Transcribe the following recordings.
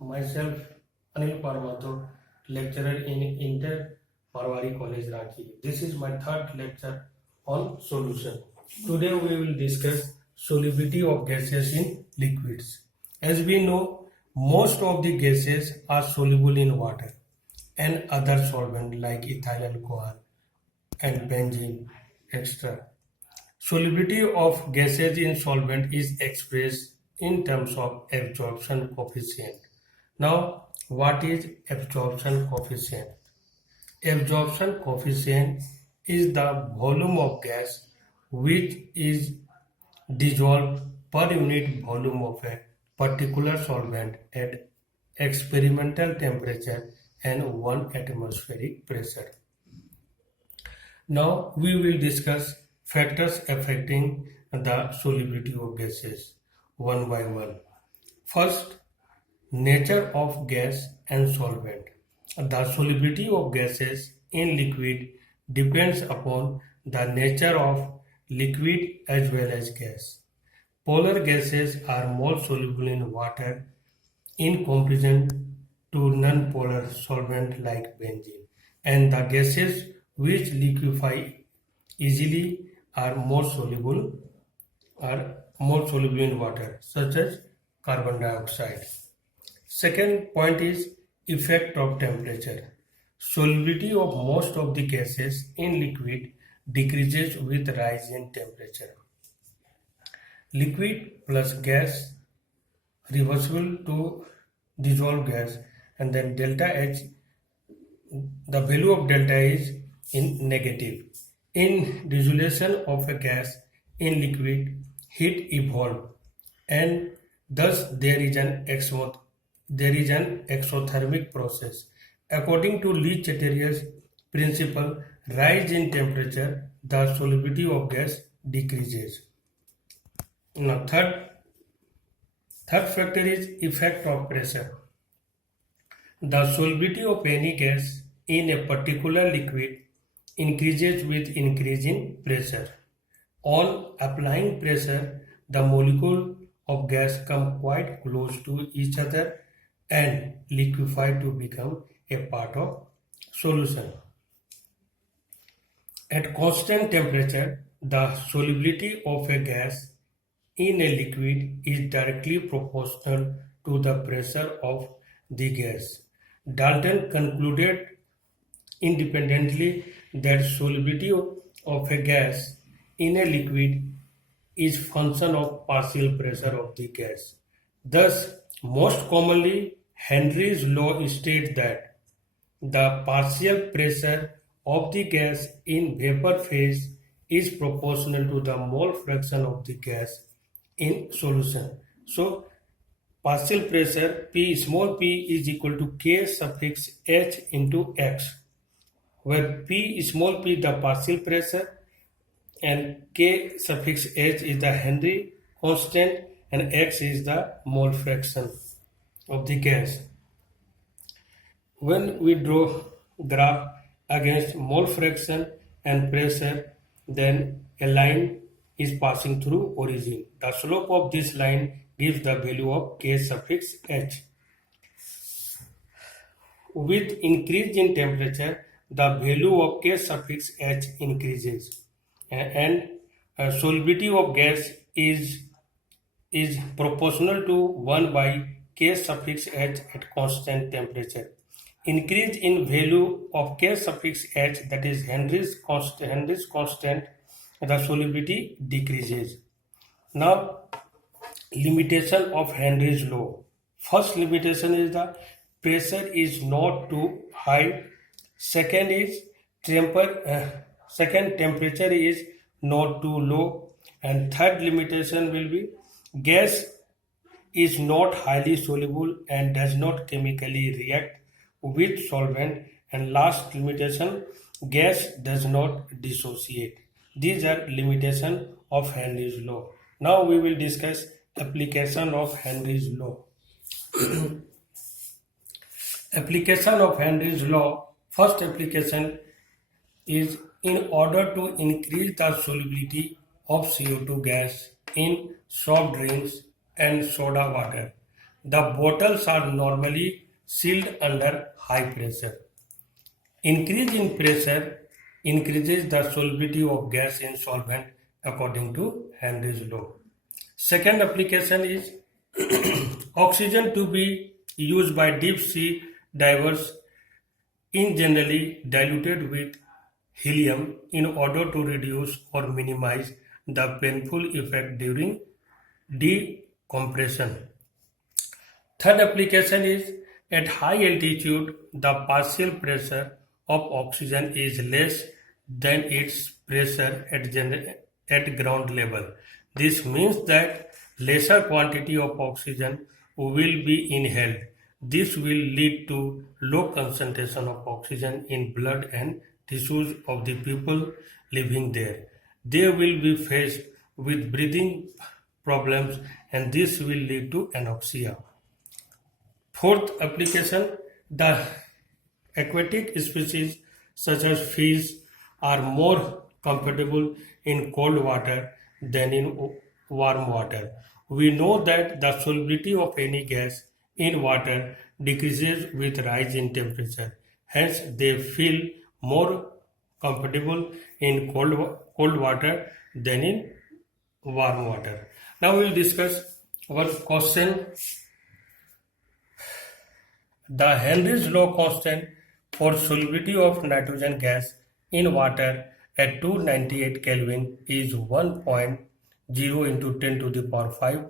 Myself, Anil Parmato, lecturer in Inter Marwari College, Ranchi. This is my third lecture on solution. Today we will discuss solubility of gases in liquids. As we know, most of the gases are soluble in water and other solvent like ethyl alcohol and benzene, etc. Solubility of gases in solvent is expressed in terms of absorption coefficient. Now, what is absorption coefficient? Absorption coefficient is the volume of gas which is dissolved per unit volume of a particular solvent at experimental temperature and 1 atmospheric pressure. Now we will discuss factors affecting the solubility of gases one by one. First, nature of gas and solvent. The solubility of gases in liquid depends upon the nature of liquid as well as gas. Polar gases are more soluble in water in comparison to non-polar solvent like benzene, and the gases which liquefy easily are more soluble in water, such as carbon dioxide. Second point is effect of temperature. Solubility of most of the gases in liquid decreases with rise in temperature. Liquid plus gas reversible to dissolved gas, and then delta H, the value of delta is in negative. In dissolution of a gas in liquid, heat evolves and thus there is an exothermic process. According to Le-Chatelier's principle, rise in temperature, the solubility of gas decreases. Now third factor is effect of pressure. The solubility of any gas in a particular liquid increases with increase in pressure. On applying pressure, the molecule of gas come quite close to each other and liquefy to become a part of solution. At constant temperature, the solubility of a gas in a liquid is directly proportional to the pressure of the gas. Dalton concluded independently that solubility of a gas in a liquid is function of partial pressure of the gas. Thus, most commonly, Henry's law states that the partial pressure of the gas in vapor phase is proportional to the mole fraction of the gas in solution. So, partial pressure P small p is equal to K suffix H into X, where P small p the partial pressure and K suffix H is the Henry constant and X is the mole fraction of the gas. When we draw graph against mole fraction and pressure, then a line is passing through origin. The slope of this line gives the value of K suffix H. With increase in temperature, the value of K suffix H increases, and solubility of gas is proportional to 1 by K suffix H at constant temperature. Increase in value of K suffix H, that is Henry's constant, the solubility decreases. Now, limitation of Henry's law. First limitation is the pressure is not too high. Second is temperature is not too low. And third limitation will be gas is not highly soluble and does not chemically react with solvent. And last limitation, gas does not dissociate. These are limitations of Henry's law. Now we will discuss application of Henry's law. Application of Henry's law. First application is in order to increase the solubility of CO2 gas in soft drinks and soda water. The bottles are normally sealed under high pressure. Increase in pressure increases the solubility of gas in solvent according to Henry's law. Second application is oxygen to be used by deep sea divers in generally diluted with helium in order to reduce or minimize the painful effect during decompression. Third application is at high altitude, the partial pressure of oxygen is less than its pressure at ground level. This means that lesser quantity of oxygen will be inhaled. This will lead to low concentration of oxygen in blood and tissues of the people living there. They will be faced with breathing problems and this will lead to anoxia. Fourth application, the aquatic species such as fish are more comfortable in cold water than in warm water. We know that the solubility of any gas in water decreases with rise in temperature. Hence, they feel more comfortable in cold water than in warm water. Now we will discuss one question. The Henry's law constant for solubility of nitrogen gas in water at 298 Kelvin is 1.0 into 10 to the power 5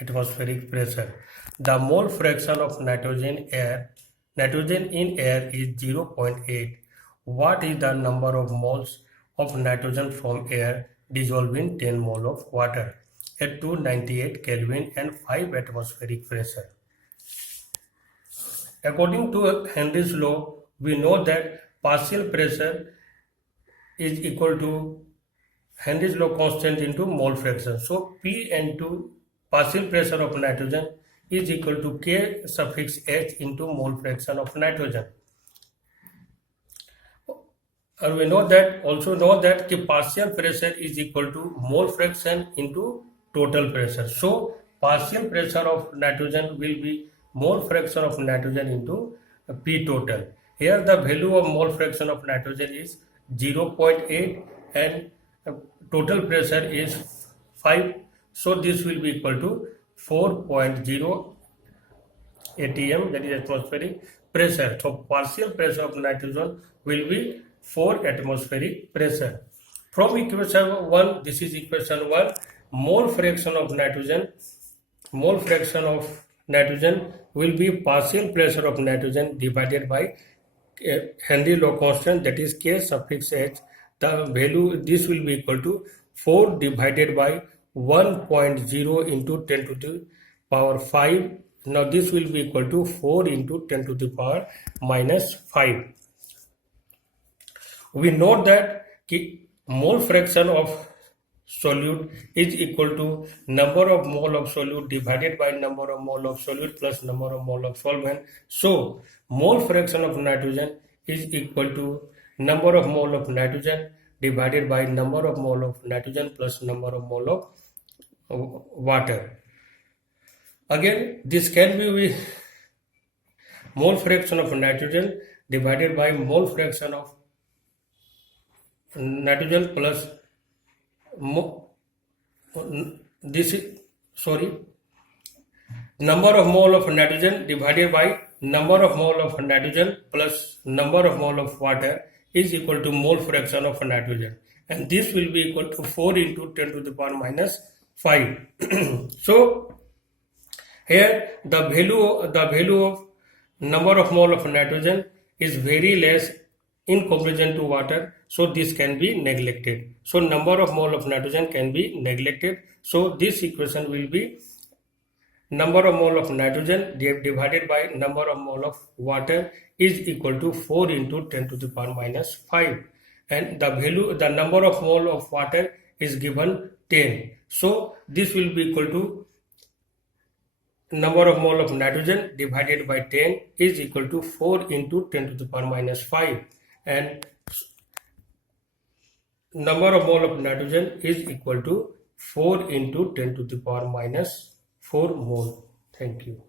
atmospheric pressure. The mole fraction of nitrogen in air is 0.8. What is the number of moles of nitrogen from air dissolved in 10 mole of water at 298 Kelvin and 5 atmospheric pressure? According to Henry's law, we know that partial pressure is equal to Henry's law constant into mole fraction. So P into partial pressure of nitrogen is equal to K suffix H into mole fraction of nitrogen. And we know that the partial pressure is equal to mole fraction into total pressure. So partial pressure of nitrogen will be mole fraction of nitrogen into P total. Here the value of mole fraction of nitrogen is 0.8 and total pressure is 5. So this will be equal to 4.0 atm, that is atmospheric pressure. So partial pressure of nitrogen will be 4 atmospheric pressure. From equation 1, this is equation 1, mole fraction of nitrogen will be partial pressure of nitrogen divided by Henry law constant, that is K suffix H. The value, this will be equal to 4 divided by 1.0 into 10 to the power 5. Now this will be equal to 4 into 10 to the power minus 5. We know that mole fraction of solute is equal to number of mole of solute divided by number of mole of solute plus number of mole of solvent. So mole fraction of nitrogen is equal to number of mole of nitrogen divided by number of mole of nitrogen plus number of mole of water. Again, this can be mole fraction of nitrogen divided by mole fraction of nitrogen plus number of mole of nitrogen divided by number of mole of nitrogen plus number of mole of water is equal to mole fraction of nitrogen, and this will be equal to 4 into 10 to the power minus 5. So here the value of number of mole of nitrogen is very less in comparison to water, so this can be neglected. So number of mole of nitrogen can be neglected. So this equation will be number of mole of nitrogen divided by number of mole of water is equal to 4 into 10 to the power minus 5, and the number of mole of water is given 10. So this will be equal to number of mole of nitrogen divided by 10 is equal to 4 into 10 to the power minus 5, and number of mole of nitrogen is equal to 4 into 10 to the power minus 4 mole. Thank you.